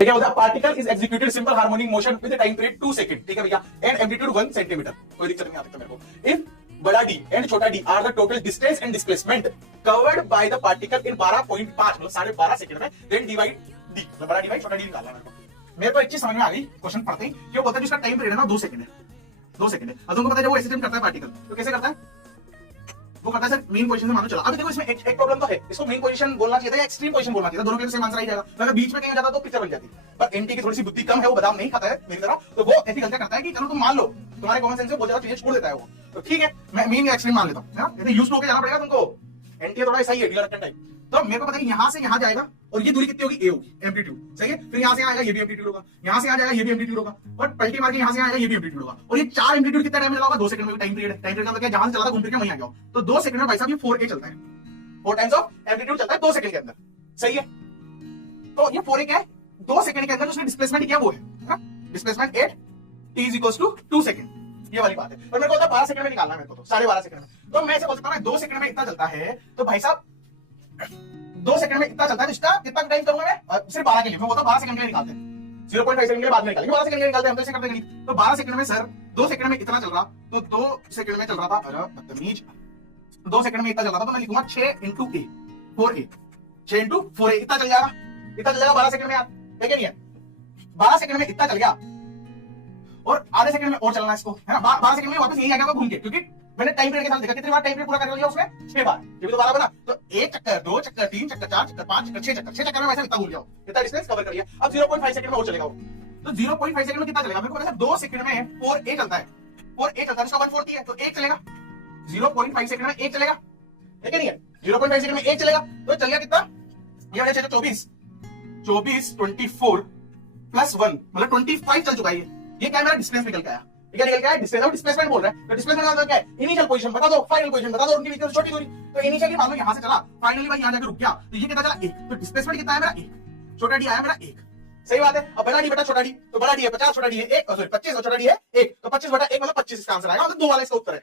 ठीक है, होता है particle is executed simple harmonic motion with time period 2 second. ठीक है भैया, एंड एम्पलीट्यूड 1 सेंटीमीटर। कोई दिक्कत नहीं आता मेरे को। इफ बड़ा डी एंड छोटा D R the total distance and displacement covered by the particle in 12.5 मतलब 12.5 सेकंड में, देन डिवाइड डी, मतलब बड़ा डी बाई छोटा डी निकालना है मेरे को। एक चीज समझ में आ गई क्वेश्चन पढ़ते ही, क्यों बोलता है जिसका टाइम पीरियड है ना 2 सेकंड है, 2 सेकंड है। अब तुमको पता है जब वो एक्सीडेंट करता है पार्टिकल तो कैसे करता है, वो करता है सर मेन पोजीशन से मानो चला। अभी देखो इसमें एक प्रॉब्लम तो है, इसको मेन पोजीशन बोलना चाहिए था या एक्सट्रीम पोजीशन बोलना चाहिए था, दोनों के सेम आंसर आ जाएगा। अगर बीच में कहीं जाता तो पिक्चर बन जाती। पर एनटी की थोड़ी सी बुद्धि कम है, वो बादाम नहीं खाता है मेरी तरह, तो वो ऐसी गलतियां करता है कि चलो तुम मान लो तुम्हारे कॉमन सेंस से बहुत ज्यादा चीजें छोड़ देता है वो, तो ठीक है मैं मेन या एक्सट्रीम मान लेता हूं। यूज होकर जाना पड़ेगा तुमको, एनटी थोड़ा ऐसा ही है डीलर टाइप। तो मेरे को पता है यहां से यहां जाएगा और ये दूरी कितनी होगी, ए होगी, एम्पलीट्यूड सही है। फिर यहां से आएगा ये भी एम्पलीट्यूड होगा, यहां से आ जाएगा ये भी एम्पलीट्यूड होगा, और पलटी मार के यहां से आएगा ये भी एम्पलीट्यूड होगा। और ये चार एम्पलीट्यूड कितना टाइम में चला होगा, 2 सेकंड में टाइम पीरियड है। टाइम पीरियड का मतलब जहां से चला था घूम फिर के वहीं आ गया। तो 2 सेकंड में भाई साहब ये 4a चलता है, 4 टाइम्स ऑफ एम्पलीट्यूड चलता है 2 सेकंड के अंदर, सही है। तो ये 4a क्या है, 2 सेकंड के अंदर उसने डिस्प्लेसमेंट किया वो है डिस्प्लेसमेंट 8 t इज 2 सेकंड, ये वाली बात है। और मेरे को 12 सेकंड में निकालना है मेरे को, तो 12.5 सेकंड में। तो मैं ऐसे बोल सकता हूं 2 सेकंड में इतना चलता है, तो भाई साहब 2 सेकंड में इतना चलता है, तो इसका कितना टाइम करूंगा मैं, सिर्फ 12 के लिए मैं बोलता हूं 12 सेकंड के लिए निकालते हैं, 0.5 सेकंड के बाद में निकालेंगे, 12 सेकंड के लिए निकालते हैं हम, तो ऐसे करते हैं। तो 12 सेकंड में सर 2 सेकंड में इतना चल रहा, तो 2 सेकंड में चल रहा था, अरे बदतमीज, 2 सेकंड में इतना चल रहा था, तो मैं लिखूंगा 6 इंटू ए 4a, 6 इंटू 4a इतना चल जाएगा, इतना चल जाएगा 12 सेकंड में यार, है क्या नहीं है। 12 सेकंड में इतना चल गया और आधे सेकंड में और चलना इसको, है ना। 12 सेकंड में वापस यही आ गया घूम के, क्योंकि मैंने टाइम पीरियड के साथ देखा कितनी बार टाइम पीरियड पूरा कर लिया उसने, 6 बार, ये भी तो 12 बना। तो 1 चक्कर 2 चक्कर 3 चक्कर 4 चक्कर 5 चक्कर 6 चक्कर में वैसे इतना घूम जाओ, इतना डिस्टेंस कवर कर लिया। अब 0.5 सेकंड में और चलेगा वो, तो 0.5 सेकंड में कितना चलेगा, मेरे को पता है 2 सेकंड में 4a चलता है, 4a चलता है, इसका 1/4 है, तो 1 चलेगा। 0.5 सेकंड में 1 चलेगा, है कि नहीं है। 0.5 सेकंड में 1 चलेगा, तो चल गया कितना, ये वाला 24 24 प्लस 1 मतलब 25 चल चुका है। ये क्या है, मेरा डिस्टेंस निकल के आया, निकल गया है डिस्टेंस, और डिस्प्लेसमेंट बोल रहा है। तो डिस्प्लेसमेंट का मतलब क्या है, इनिशियल पोजीशन बता दो, फाइनल पोजीशन बता दो, उनके बीच में छोटी दूरी। तो इनिशियली मान लो यहां से चला, फाइनली भाई यहां जाकर रुक गया, तो ये कितना चला 1, तो डिस्प्लेसमेंट कितना है मेरा 1, छोटा डी आया मेरा 1, सही बात है। अब बड़ा डी बटा छोटा डी, तो बड़ा डी है 50, छोटा डी है 1, सॉरी 25 और छोटा डी है 1, तो 25 बटा 1 मतलब 25 इसका आंसर आएगा, मतलब 2 वाला इसका उत्तर है।